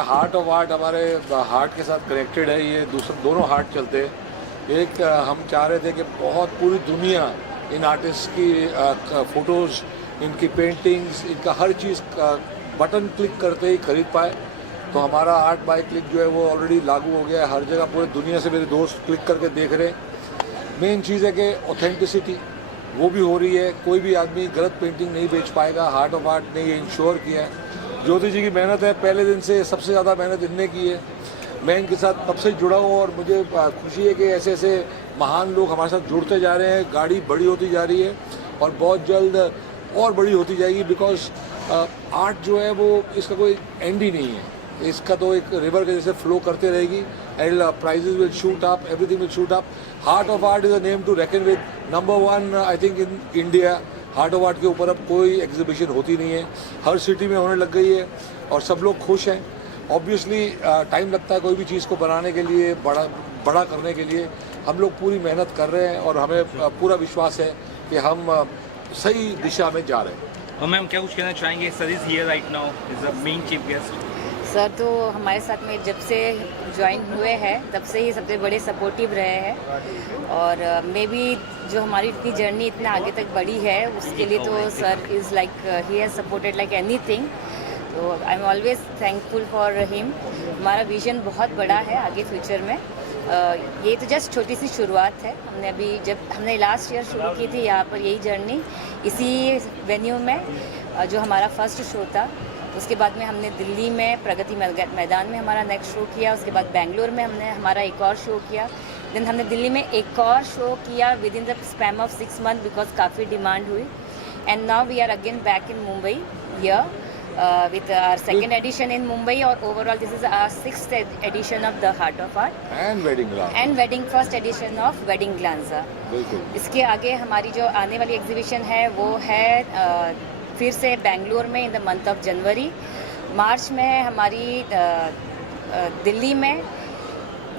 हमारा heart of art हमारे heart के साथ कनेक्टेड है, ये दोनों हार्ट चलते हैं। एक हम चाह रहे थे कि बहुत पूरी दुनिया इन आर्टिस्ट की फ़ोटोज़, इनकी पेंटिंग्स, इनका हर चीज़ का बटन क्लिक करते ही खरीद पाए। तो हमारा आर्ट बाय क्लिक जो है वो ऑलरेडी लागू हो गया है, हर जगह पूरी दुनिया से मेरे दोस्त क्लिक करके देख रहे हैं। मेन चीज़ है कि ऑथेंटिसिटी वो भी हो रही है, कोई भी आदमी गलत पेंटिंग नहीं बेच पाएगा। हार्ट ऑफ आर्ट ने ये इंश्योर किया है। ज्योति जी की मेहनत है, पहले दिन से सबसे ज़्यादा मेहनत इनने की है। मैं इनके साथ तब से जुड़ा हूँ और मुझे खुशी है कि ऐसे ऐसे महान लोग हमारे साथ जुड़ते जा रहे हैं। गाड़ी बड़ी होती जा रही है और बहुत जल्द और बड़ी होती जाएगी, बिकॉज आर्ट जो है वो इसका कोई एंड ही नहीं है। इसका तो एक रिवर के जैसे फ्लो करते रहेगी and prices will shoot up, everything will shoot up. Heart of art is a name to reckon with. Number 1 I think in India. Heart of art के ऊपर अब कोई एग्जीबिशन होती नहीं है, हर सिटी में होने लग गई है और सब लोग खुश हैं। ऑब्वियसली टाइम लगता है कोई भी चीज़ को बनाने के लिए, बड़ा करने के लिए। हम लोग पूरी मेहनत कर रहे हैं और हमें पूरा विश्वास है कि हम सही दिशा में जा रहे हैं। और मैम क्या कुछ कहना चाहेंगे? Sir is here right now, is the main chief guest. Sir तो हमारे साथ में जब से ज्वाइन हुए हैं तब से ही सबसे बड़े सपोर्टिव रहे हैं और मे बी जो हमारी इतनी जर्नी इतने आगे तक बढ़ी है उसके लिए तो sir is like he has supported like anything. तो I am always thankful for him. हमारा विजन बहुत बड़ा है आगे फ्यूचर में। ये तो जस्ट छोटी सी शुरुआत है। हमने अभी जब हमने लास्ट ईयर शुरू की थी यहाँ पर यही जर्नी, इसी वेन्यू में जो हमारा फर्स्ट शो था। उसके बाद में हमने दिल्ली में प्रगति मैदान में हमारा नेक्स्ट शो किया। उसके बाद बेंगलोर में हमने हमारा एक और शो किया। देन हमने दिल्ली में एक और शो किया within the spam of 6 month because काफ़ी डिमांड हुई। And now we are again back in Mumbai here with our second edition in Mumbai, or overall this is our 6th edition of the Heart of Art and wedding first edition of Wedding Glanza। बिल्कुल। इसके आगे हमारी जो आने वाली exhibition है वो है फिर से बेंगलोर में in the month of January. March में है हमारी दिल्ली में,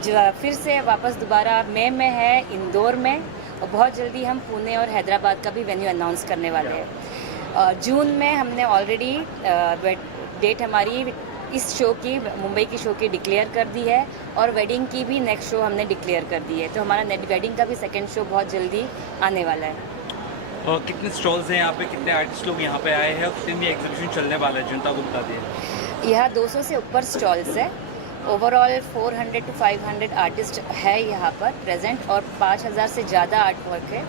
जो फिर से वापस दोबारा मई में है इंदौर में, और बहुत जल्दी हम पुणे और हैदराबाद का भी वेन्यू अनाउंस करने वाले हैं। जून में हमने ऑलरेडी डेट हमारी इस शो की, मुंबई की शो की डिक्लेयर कर दी है और वेडिंग की भी नेक्स्ट शो हमने डिक्लेयर कर दी है। तो हमारा वेडिंग का भी सेकंड शो बहुत जल्दी आने वाला है। और कितने स्टॉल्स हैं यहाँ पे, कितने आर्टिस्ट लोग यहाँ पे आए हैं और कितने एग्जीबिशन चलने वाला है, जनता को बता दिए। यहाँ 200 से ऊपर स्टॉल्स है। ओवरऑल 400 to 500 आर्टिस्ट है यहाँ पर प्रेजेंट और 5000 से ज़्यादा आर्ट वर्क है।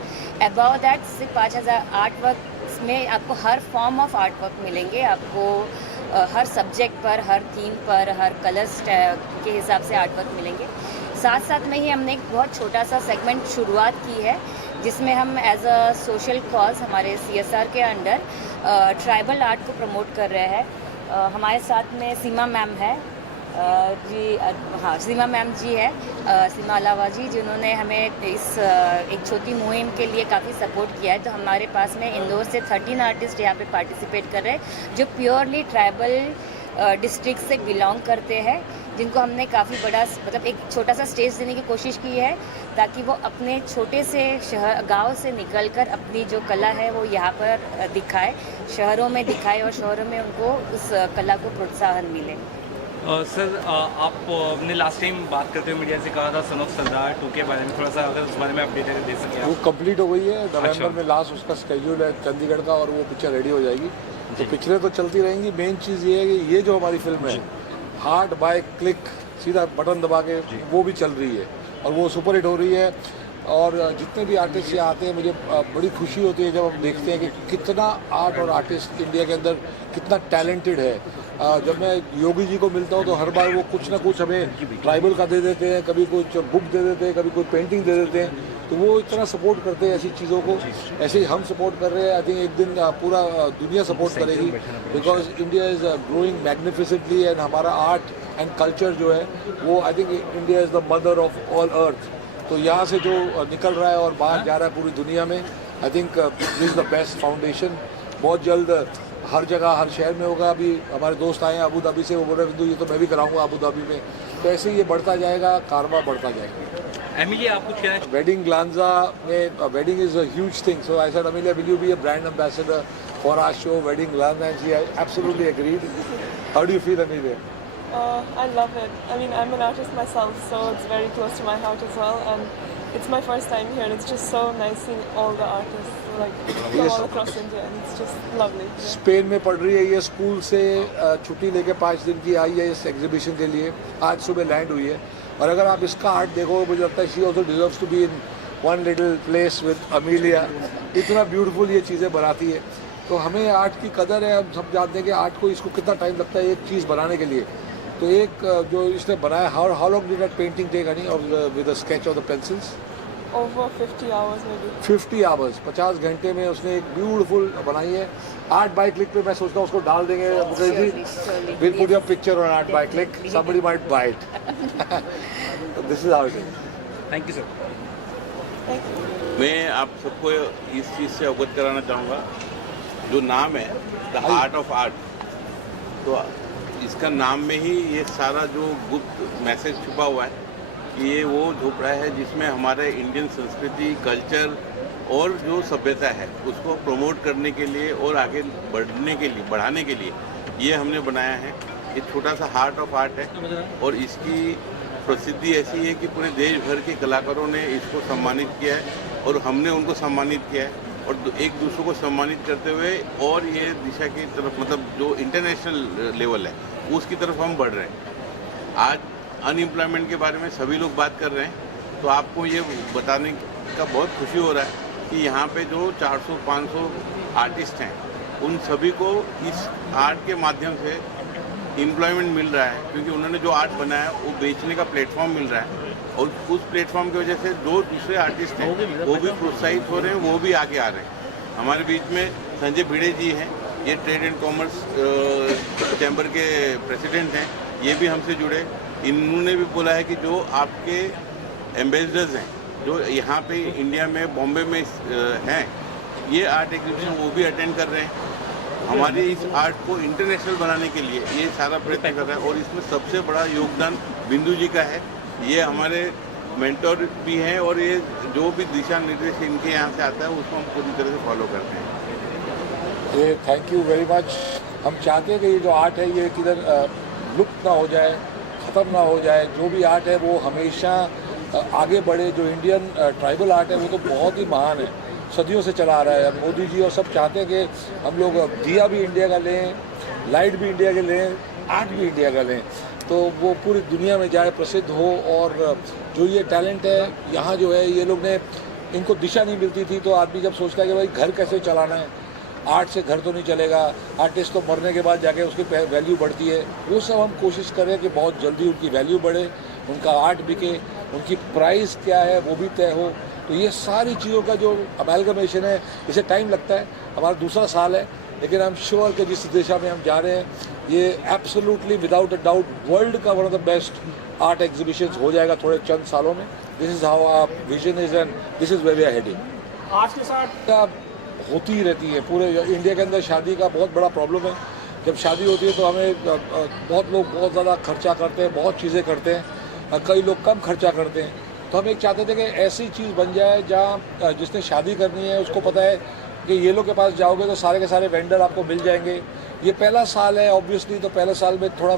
अबाउ दैट सिर्फ 5000 आर्ट वर्क में आपको हर फॉर्म ऑफ आर्ट वर्क मिलेंगे। आपको हर सब्जेक्ट पर, हर थीम पर, हर कलर्स के हिसाब से आर्ट वर्क मिलेंगे। साथ साथ में ही हमने एक बहुत छोटा सा सेगमेंट शुरुआत की है जिसमें हम एज अ सोशल कॉज हमारे CSR के अंडर ट्राइबल आर्ट को प्रमोट कर रहे हैं। हमारे साथ में सीमा मैम है जी, हाँ सीमा मैम जी है, सीमा अलावा जी, जिन्होंने हमें इस एक छोटी मुहिम के लिए काफ़ी सपोर्ट किया है। तो हमारे पास में इंदौर से 13 आर्टिस्ट यहाँ पे पार्टिसिपेट कर रहे हैं जो प्योरली ट्राइबल डिस्ट्रिक्ट से बिलोंग करते हैं, जिनको हमने काफ़ी बड़ा मतलब एक छोटा सा स्टेज देने की कोशिश की है ताकि वो अपने छोटे से शहर गांव से निकलकर अपनी जो कला है वो यहाँ पर दिखाए, शहरों में दिखाए और शहरों में उनको उस कला को प्रोत्साहन मिले। सर आपने लास्ट टाइम बात करते हुए मीडिया से कहा था सन ऑफ सरदार 2 के बारे में, थोड़ा सा अगर उस बारे में अपडेट दे सकें। वो कंप्लीट हो गई है, नवंबर में लास्ट उसका स्केड्यूल है चंडीगढ़ का और वो पिक्चर रेडी हो जाएगी। तो पिक्चरें तो चलती रहेंगी। मेन चीज़ ये है कि ये जो हमारी फिल्म है हार्ट बाय क्लिक, सीधा बटन दबा के, वो भी चल रही है और वो सुपर हिट हो रही है। और जितने भी आर्टिस्ट यहाँ आते हैं मुझे बड़ी खुशी होती है जब हम देखते हैं कि कितना आर्ट और आर्टिस्ट इंडिया के अंदर कितना टैलेंटेड है। जब मैं योगी जी को मिलता हूँ तो हर बार वो कुछ ना कुछ हमें ट्राइबल का दे देते हैं, कभी कुछ बुक दे देते हैं, कभी कोई पेंटिंग दे देते हैं। तो वो इतना सपोर्ट करते हैं ऐसी चीज़ों को, ऐसे ही हम सपोर्ट कर रहे हैं। आई थिंक एक दिन पूरा दुनिया सपोर्ट करेगी because India is growing magnificently and हमारा आर्ट एंड कल्चर जो है वो I think India is the mother of all अर्थ। तो यहाँ से जो निकल रहा है और बाहर जा रहा है पूरी दुनिया में, I think this is the best foundation. बहुत जल्द हर जगह हर शहर में होगा। अभी हमारे दोस्त आए हैं अबू धाबी से, वो बोल रहे बिंदु ये तो मैं भी कराऊंगा अबू धाबी में। तो ऐसे ही ये बढ़ता जाएगा, कारवा बढ़ता जाएगा। एमिलिया आप कुछ कहना? वेडिंग ग्लांजा में wedding is a huge thing, so I said Amelia, will you be a brand ambassador for our show Wedding Glanza? And she absolutely agreed. How do you feel, Amelia? I love it. I mean, I'm an artist myself, so it's very close to my heart as well. And it's my first time here, and it's just so nice seeing all the artists like from Yes. all across India, and it's just lovely. Yeah. Spain में पढ़ रही है ये, school से छुट्टी लेके 5 दिन की आई है इस एग्जीबिशन के लिए। आज सुबह लैंड हुई है, और अगर आप इसका आर्ट देखो मुझे लगता है she also deserves to be in one little place with Amelia. इतना ब्यूटीफुल ये चीज़ें बनाती है। तो हमें आर्ट की कदर है, हम सब जानते हैं कि आर्ट को इसको कितना टाइम लगता है एक चीज़ बनाने के लिए। तो एक जो इसने बनाया, how long did that painting take honey और with a sketch of the pencils? Over 50 hours maybe. 50 hours, 50 घंटे में उसने एक ब्यूटीफुल बनाई है। आर्ट बाय क्लिक पे मैं सोचता हूँ उसको डाल देंगे, surely. Will put your picture on art by click, somebody might buy it. This is how it is. Thank you sir. Thank you. मैं आप सबको इस चीज़ से अवगत कराना चाहूँगा, जो नाम है द आर्ट ऑफ आर्ट, तो इसका नाम में ही ये सारा जो गुप्त मैसेज छुपा हुआ है कि ये वो झोपड़ा है जिसमें हमारे इंडियन संस्कृति, कल्चर और जो सभ्यता है उसको प्रमोट करने के लिए और आगे बढ़ाने के लिए ये हमने बनाया है। ये छोटा सा हार्ट ऑफ आर्ट है, और इसकी प्रसिद्धि ऐसी है कि पूरे देश भर के कलाकारों ने इसको सम्मानित किया है, और हमने उनको सम्मानित किया है, और एक दूसरे को सम्मानित करते हुए और ये दिशा की तरफ, मतलब जो इंटरनेशनल लेवल है उसकी तरफ हम बढ़ रहे हैं। आज अनएम्प्लॉयमेंट के बारे में सभी लोग बात कर रहे हैं, तो आपको ये बताने का बहुत खुशी हो रहा है कि यहाँ पे जो 400-500 आर्टिस्ट हैं उन सभी को इस आर्ट के माध्यम से एम्प्लॉयमेंट मिल रहा है, क्योंकि उन्होंने जो आर्ट बनाया वो बेचने का प्लेटफॉर्म मिल रहा है, और उस प्लेटफॉर्म की वजह से जो दूसरे आर्टिस्ट हैं वो भी प्रोत्साहित हो रहे हैं, वो भी आगे आ रहे हैं। हमारे बीच में संजय भिड़े जी हैं, ये ट्रेड एंड कॉमर्स चैम्बर के प्रेसिडेंट हैं, ये भी हमसे जुड़े। इन्होंने भी बोला है कि जो आपके एम्बेसडर्स हैं जो यहाँ पे इंडिया में, बॉम्बे में हैं, ये आर्ट एग्जीबिशन वो भी अटेंड कर रहे हैं। हमारे इस आर्ट को इंटरनेशनल बनाने के लिए ये सारा प्रयत्न कर रहा है, और इसमें सबसे बड़ा योगदान बिंदु जी का है। ये हमारे मेंटर भी हैं, और ये जो भी दिशा निर्देश इनके यहाँ से आता है उसको हम पूरी तरह से फॉलो करते हैं। ये थैंक यू वेरी मच। हम चाहते हैं कि ये जो आर्ट है ये किधर लुप्त ना हो जाए, ख़त्म ना हो जाए। जो भी आर्ट है वो हमेशा आगे बढ़े। जो इंडियन ट्राइबल आर्ट है वो तो बहुत ही महान है, सदियों से चला आ रहा है। अब मोदी जी और सब चाहते हैं कि हम लोग दिया भी इंडिया का लें, लाइट भी इंडिया का लें, आर्ट भी इंडिया का लें, तो वो पूरी दुनिया में जाए, प्रसिद्ध हो। और जो ये टैलेंट है यहाँ जो है, ये लोग ने, इनको दिशा नहीं मिलती थी, तो आदमी जब सोचता है कि भाई घर कैसे चलाना है, आर्ट से घर तो नहीं चलेगा, आर्टिस्ट तो मरने के बाद जाके उसकी वैल्यू बढ़ती है। वो सब हम कोशिश करें कि बहुत जल्दी उनकी वैल्यू बढ़े, उनका आर्ट बिके, उनकी प्राइस क्या है वो भी तय हो। तो ये सारी चीज़ों का जो अमेलगमेशन है, इसे टाइम लगता है। हमारा दूसरा साल है, लेकिन आई एम श्योर कि जिस दिशा में हम जा रहे हैं ये absolutely without a doubt world का one of the best art exhibitions हो जाएगा थोड़े चंद सालों में। This is how our vision is and this is where we are heading. आज के साथ होती ही रहती है पूरे इंडिया के अंदर। शादी का बहुत बड़ा प्रॉब्लम है। जब शादी होती है तो हमें बहुत लोग बहुत ज़्यादा खर्चा करते हैं, बहुत चीज़ें करते हैं, कई लोग कम खर्चा करते हैं। तो हम एक चाहते थे कि ऐसी चीज़ बन जाए जहाँ जिसने शादी करनी है उसको पता है कि ये लोग के पास जाओगे तो सारे के सारे वेंडर आपको मिल जाएंगे। ये पहला साल है ऑब्वियसली, तो पहले साल में थोड़ा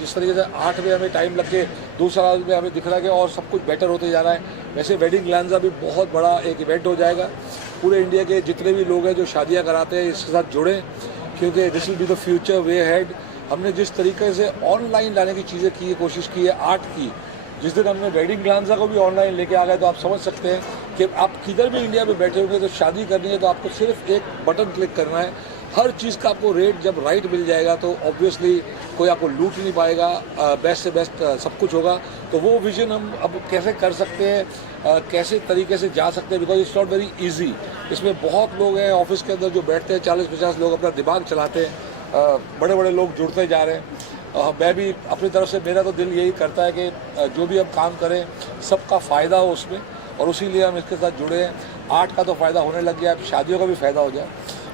जिस तरीके से आर्ट में हमें टाइम लग के, दूसरा साल में हमें दिख रहा है कि और सब कुछ बेटर होते जा रहा है। वैसे वेडिंग लांजा भी बहुत बड़ा एक इवेंट हो जाएगा। पूरे इंडिया के जितने भी लोग हैं जो शादियाँ कराते हैं इसके साथ जुड़ें, क्योंकि this will be the future way head. हमने जिस तरीके से ऑनलाइन लाने की चीज़ें की, कोशिश की है आर्ट की, जिस दिन हमने वेडिंग लांजा को भी ऑनलाइन लेके आ गए, तो आप समझ सकते हैं कि आप किधर भी इंडिया में बैठे होंगे तो शादी करनी है तो आपको सिर्फ एक बटन क्लिक करना है। हर चीज़ का आपको रेट जब राइट मिल जाएगा तो ऑब्वियसली कोई आपको लूट नहीं पाएगा, बेस्ट से बेस्ट सब कुछ होगा। तो वो विजन हम अब कैसे कर सकते हैं, कैसे तरीके से जा सकते हैं, because it's not very easy. इसमें बहुत लोग हैं ऑफिस के अंदर जो बैठते हैं, 40-50 लोग अपना दिमाग चलाते हैं, बड़े बड़े लोग जुड़ते जा रहे हैं। मैं भी अपनी तरफ से, मेरा तो दिल यही करता है कि जो भी हम काम करें सबका फ़ायदा हो उसमें, और उसी लिए हम इसके साथ जुड़े हैं। आर्ट का तो फ़ायदा होने लग गया, अब शादियों का भी फ़ायदा हो जाए,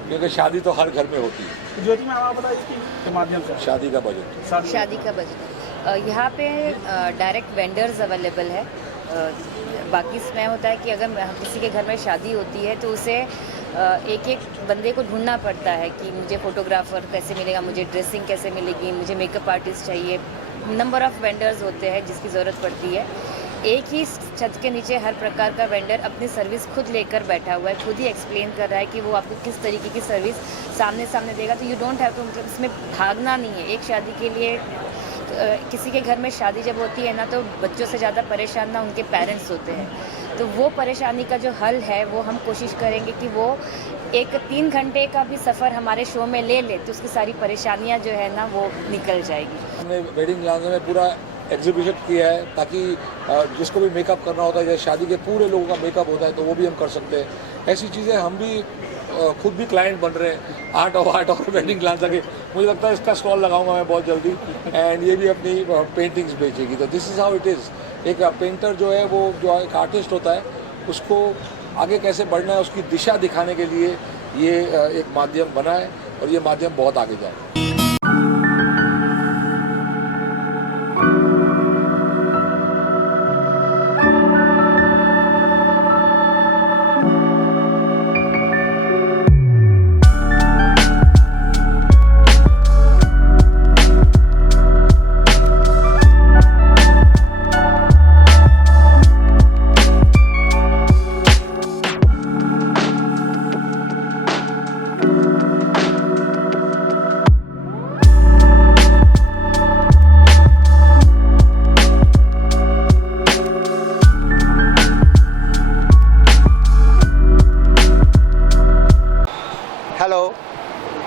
क्योंकि शादी तो हर घर में होती है। ज्योति मैम आप बताइए इसके माध्यम से शादी का बजट, शादी का बजट यहाँ पे डायरेक्ट वेंडर्स अवेलेबल है। बाकी इसमें होता है कि अगर किसी के घर में शादी होती है तो उसे एक एक बंदे को ढूंढना पड़ता है कि मुझे फ़ोटोग्राफ़र कैसे मिलेगा, मुझे ड्रेसिंग कैसे मिलेगी, मुझे मेकअप आर्टिस्ट चाहिए, नंबर ऑफ़ वेंडर्स होते हैं जिसकी ज़रूरत पड़ती है। एक ही छत के नीचे हर प्रकार का वेंडर अपनी सर्विस खुद लेकर बैठा हुआ है, खुद ही एक्सप्लेन कर रहा है कि वो आपको किस तरीके की सर्विस सामने देगा। तो यू डोंट हैव टू, मतलब इसमें भागना नहीं है। एक शादी के लिए किसी के घर में शादी जब होती है ना, तो बच्चों से ज़्यादा परेशान ना उनके पेरेंट्स होते हैं। तो वो परेशानी का जो हल है वो हम कोशिश करेंगे कि वो एक 3 घंटे का भी सफ़र हमारे शो में ले ले तो उसकी सारी परेशानियां जो है ना वो निकल जाएगी। हमने वेडिंग लॉन्ज में पूरा एग्जीबिशन किया है ताकि जिसको भी मेकअप करना होता है, जैसे शादी के पूरे लोगों का मेकअप होता है तो वो भी हम कर सकते हैं। ऐसी चीज़ें हम भी खुद भी क्लाइंट बन रहे हैं आर्ट और वेडिंग लॉन्ज आके। मुझे लगता है इसका स्टॉल लगाऊंगा मैं बहुत जल्दी, एंड ये भी अपनी पेंटिंग्स बेचेगी। तो this is how it is. एक पेंटर जो है, वो जो एक आर्टिस्ट होता है, उसको आगे कैसे बढ़ना है उसकी दिशा दिखाने के लिए ये एक माध्यम बना है, और ये माध्यम बहुत आगे जाए। Hello,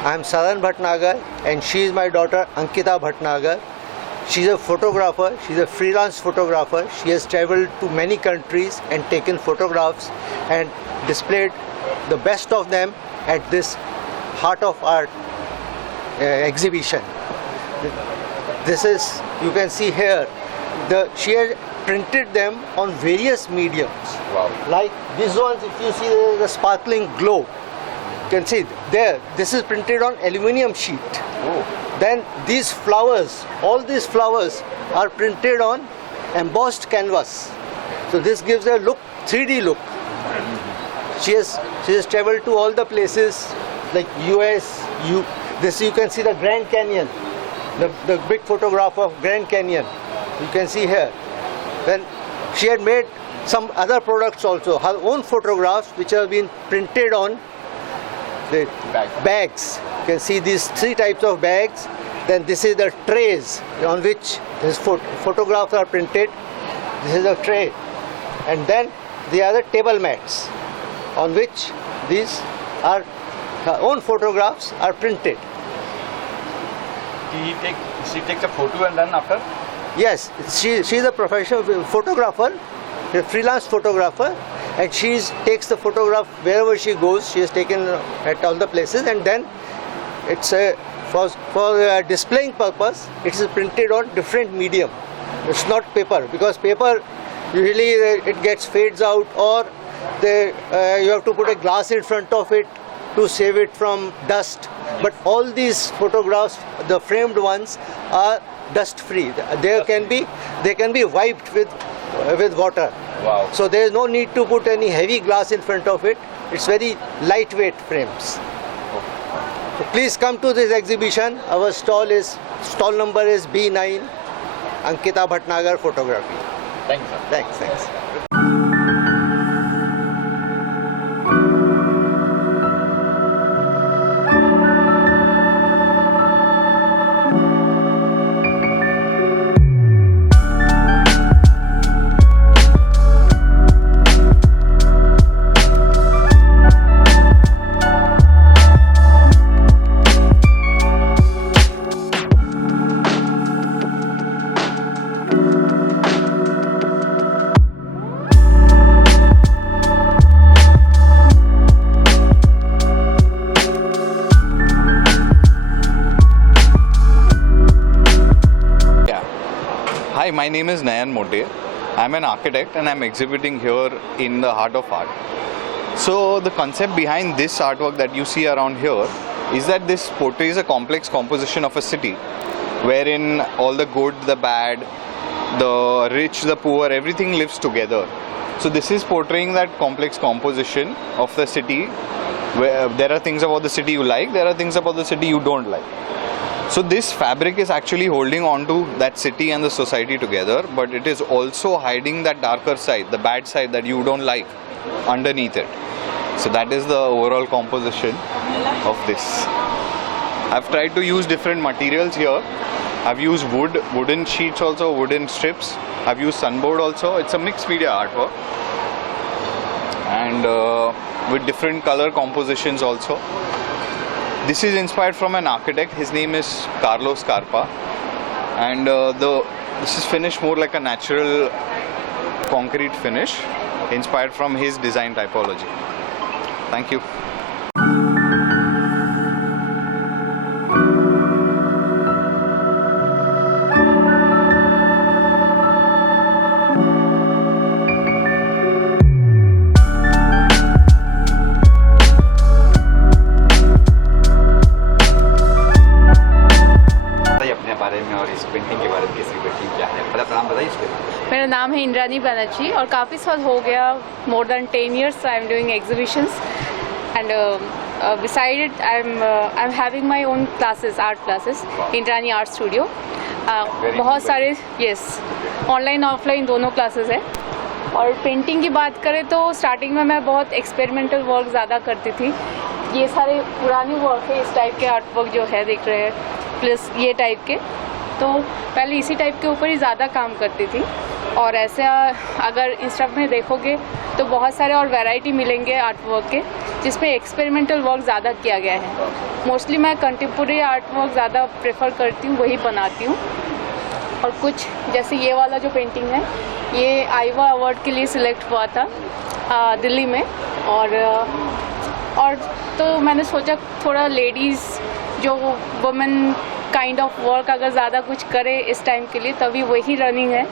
I am Saran Bhatnagar and she is my daughter Ankita Bhatnagar. She is a photographer, she is a freelance photographer. She has traveled to many countries and taken photographs and displayed the best of them at this Heart of Art exhibition. This is, you can see here, she has printed them on various mediums. Wow. Like these ones, if you see there is a sparkling globe. You can see there, this is printed on aluminium sheet. Oh. Then these flowers, all these flowers are printed on embossed canvas. So this gives a look, 3D look. She has traveled to all the places like US, this you can see the Grand Canyon, the big photograph of Grand Canyon. You can see here. Then she had made some other products also, her own photographs which have been printed on the bags. You can see these 3 types of bags. Then this is the trays on which these photographs are printed. This is a tray. And then the other table mats on which these are her own photographs are printed. She takes a photo and then after? Yes, she is a professional photographer, a freelance photographer, and she takes the photograph wherever she goes. She has taken at all the places, and then it's for displaying purpose. It is printed on different medium. It's not paper, because paper usually it gets fades out, or you have to put a glass in front of it to save it from dust. But all these photographs, the framed ones, are dust free. They can be wiped with water. Wow. So there is no need to put any heavy glass in front of it. It's very lightweight frames. So please come to this exhibition. Our stall number is B9, Ankita Bhatnagar Photography. Thank you, sir. Thanks. Hi, my name is Nayan Mote. I'm an architect and I'm exhibiting here in the Heart of Art. So the concept behind this artwork that you see around here is that this portrays a complex composition of a city wherein all the good, the bad, the rich, the poor, everything lives together. So this is portraying that complex composition of the city where there are things about the city you like, there are things about the city you don't like. So this fabric is actually holding on to that city and the society together, but it is also hiding that darker side, the bad side that you don't like underneath it. So that is the overall composition of this. I've tried to use different materials here. I've used wood, wooden sheets also, wooden strips. I've used sunboard also. It's a mixed media artwork. And with different color compositions also. This is inspired from an architect. His name is Carlos Carpa. And this is finished more like a natural concrete finish, inspired from his design typology. Thank you. अपने बारे में और इस painting के बारे में कैसी painting क्या है, पहले नाम बताइए इसके बारे में। मेरा नाम है इंद्रानी बनर्जी और काफ़ी साल हो गया, more than 10 years I am doing exhibitions and beside it I'm having my own classes, art classes, Indrani art studio. बहुत सारे ऑनलाइन ऑफलाइन दोनों क्लासेस है। और पेंटिंग की बात करें तो स्टार्टिंग में मैं बहुत एक्सपेरिमेंटल वर्क ज़्यादा करती थी। ये सारे पुरानी वर्क है, इस टाइप के आर्ट वर्क जो है देख रहे हैं, प्लस ये टाइप के, तो पहले इसी टाइप के ऊपर ही ज़्यादा काम करती थी। और ऐसा अगर इंस्टा में देखोगे तो बहुत सारे और वैरायटी मिलेंगे आर्ट वर्क के, जिसमें एक्सपेरिमेंटल वर्क ज़्यादा किया गया है। मोस्टली मैं कंटेम्पोरेरी आर्ट वर्क ज़्यादा प्रेफर करती हूँ, वही बनाती हूँ। और कुछ जैसे ये वाला जो पेंटिंग है, ये आईवा अवार्ड के लिए सिलेक्ट हुआ था दिल्ली में। और तो मैंने सोचा थोड़ा लेडीज़ जो वुमेन काइंड ऑफ वर्क अगर ज़्यादा कुछ करे इस टाइम के लिए, तभी वही रनिंग है।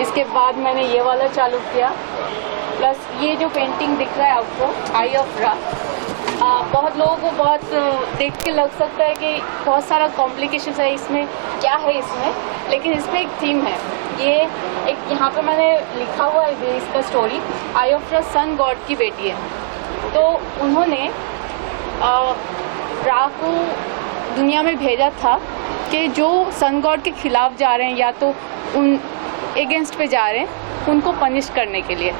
इसके बाद मैंने ये वाला चालू किया। प्लस ये जो पेंटिंग दिख रहा है आपको, आई ऑफ रा, बहुत लोगों को बहुत देख के लग सकता है कि बहुत सारा कॉम्प्लिकेशन है इसमें, क्या है इसमें, लेकिन इसमें एक थीम है। ये एक यहाँ पे मैंने लिखा हुआ है इसका स्टोरी, आई ऑफ रा सन गॉड की बेटी है। तो उन्होंने रा को दुनिया में भेजा था कि जो सन गॉड के खिलाफ जा रहे हैं या तो उन अगेंस्ट पे जा रहे हैं, उनको पनिश करने के लिए।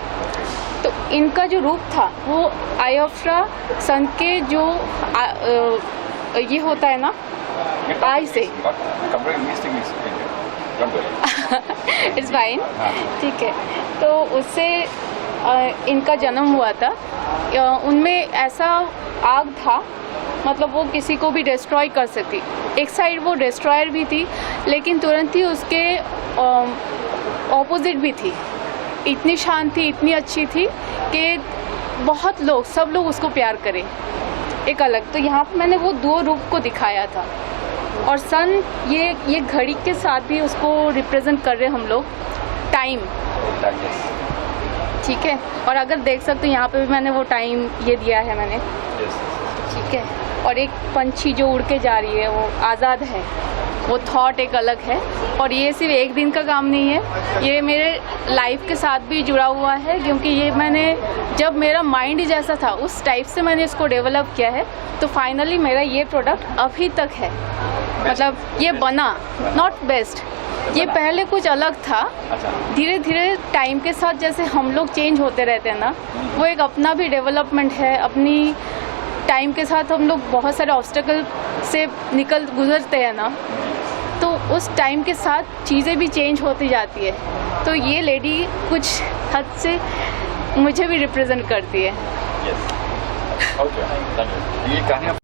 तो इनका जो रूप था वो आई ऑफ रा सन के जो ये होता है ना, आई से इट्स फाइन, ठीक है। तो उससे इनका जन्म हुआ था। उनमें ऐसा आग था, मतलब वो किसी को भी डिस्ट्रॉय कर सकती। एक साइड वो डिस्ट्रॉयर भी थी, लेकिन तुरंत ही उसके ऑपोजिट भी थी। इतनी शांत थी, इतनी अच्छी थी कि बहुत लोग, सब लोग उसको प्यार करें, एक अलग। तो यहाँ पर मैंने वो दो रूप को दिखाया था। और सन ये घड़ी के साथ भी उसको रिप्रेजेंट कर रहे हम लोग, टाइम, ठीक है। और अगर देख सकते हो यहाँ पे भी मैंने वो टाइम ये दिया है मैंने, ठीक है। और एक पंछी जो उड़ के जा रही है, वो आज़ाद है, वो थॉट एक अलग है। और ये सिर्फ एक दिन का काम नहीं है, ये मेरे लाइफ के साथ भी जुड़ा हुआ है, क्योंकि ये मैंने जब मेरा माइंड ही जैसा था उस टाइप से मैंने इसको डेवलप किया है। तो फाइनली मेरा ये प्रोडक्ट अभी तक है, मतलब ये बना, नॉट बेस्ट, ये पहले कुछ अलग था। धीरे धीरे टाइम के साथ जैसे हम लोग चेंज होते रहते हैं ना, वो एक अपना भी डेवलपमेंट है। अपनी टाइम के साथ हम लोग बहुत सारे ऑब्स्टेकल से गुजरते हैं ना, तो उस टाइम के साथ चीज़ें भी चेंज होती जाती है। तो ये लेडी कुछ हद से मुझे भी रिप्रेजेंट करती है। ये कहानी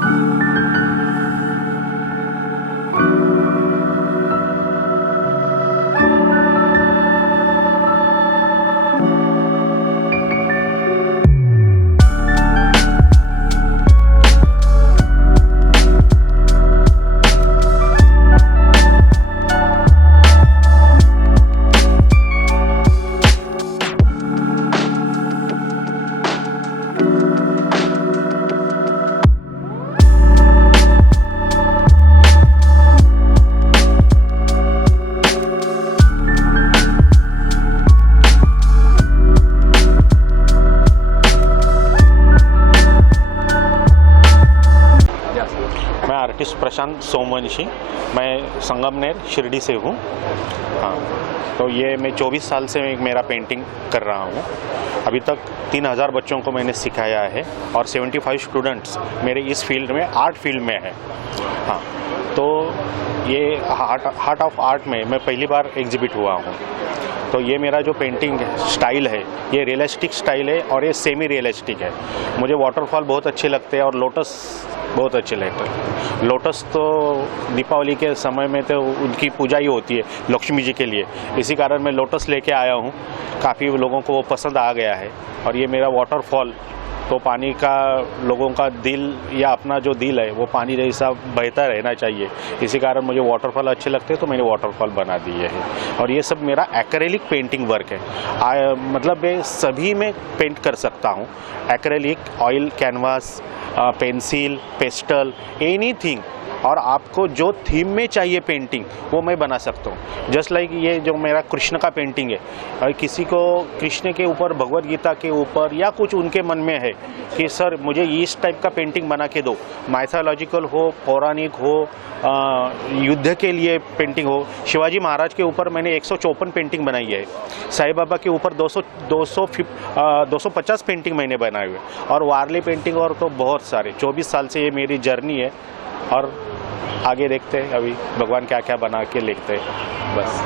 आर्टिस्ट प्रशांत सोमवंशी, मैं संगमनेर शिरडी से हूँ। हाँ, तो ये मैं 24 साल से मेरा पेंटिंग कर रहा हूँ। अभी तक 3000 बच्चों को मैंने सिखाया है और 75 स्टूडेंट्स मेरे इस फील्ड में, आर्ट फील्ड में है। हाँ, तो ये हार्ट ऑफ आर्ट में मैं पहली बार एग्जिबिट हुआ हूँ। तो ये मेरा जो पेंटिंग स्टाइल है, ये रियलिस्टिक स्टाइल है और ये सेमी रियलिस्टिक है। मुझे वाटरफॉल बहुत अच्छे लगते हैं और लोटस बहुत अच्छे लगते हैं। लोटस तो दीपावली के समय में तो उनकी पूजा ही होती है लक्ष्मी जी के लिए, इसी कारण मैं लोटस लेके आया हूँ। काफ़ी लोगों को वो पसंद आ गया है। और ये मेरा वाटरफॉल तो पानी का, लोगों का दिल या अपना जो दिल है वो पानी जैसा बहता रहना चाहिए, इसी कारण मुझे वाटरफॉल अच्छे लगते हैं तो मैंने वाटरफॉल बना दिए हैं। और ये सब मेरा एक्रेलिक पेंटिंग वर्क है। मतलब मैं सभी में पेंट कर सकता हूँ, acrylic, oil, canvas, pencil, pastel, anything. और आपको जो थीम में चाहिए पेंटिंग वो मैं बना सकता हूँ। जस्ट लाइक ये जो मेरा कृष्ण का पेंटिंग है, और किसी को कृष्ण के ऊपर, भगवद गीता के ऊपर या कुछ उनके मन में है कि सर मुझे इस टाइप का पेंटिंग बना के दो, माइथोलॉजिकल हो, पौराणिक हो, युद्ध के लिए पेंटिंग हो। शिवाजी महाराज के ऊपर मैंने 154 पेंटिंग बनाई है। साईं बाबा के ऊपर 250 पेंटिंग मैंने बनाए हुए, और वारली पेंटिंग और तो बहुत सारे। 24 साल से ये मेरी जर्नी है और आगे देखते हैं अभी भगवान क्या क्या बना के लिखते हैं बस।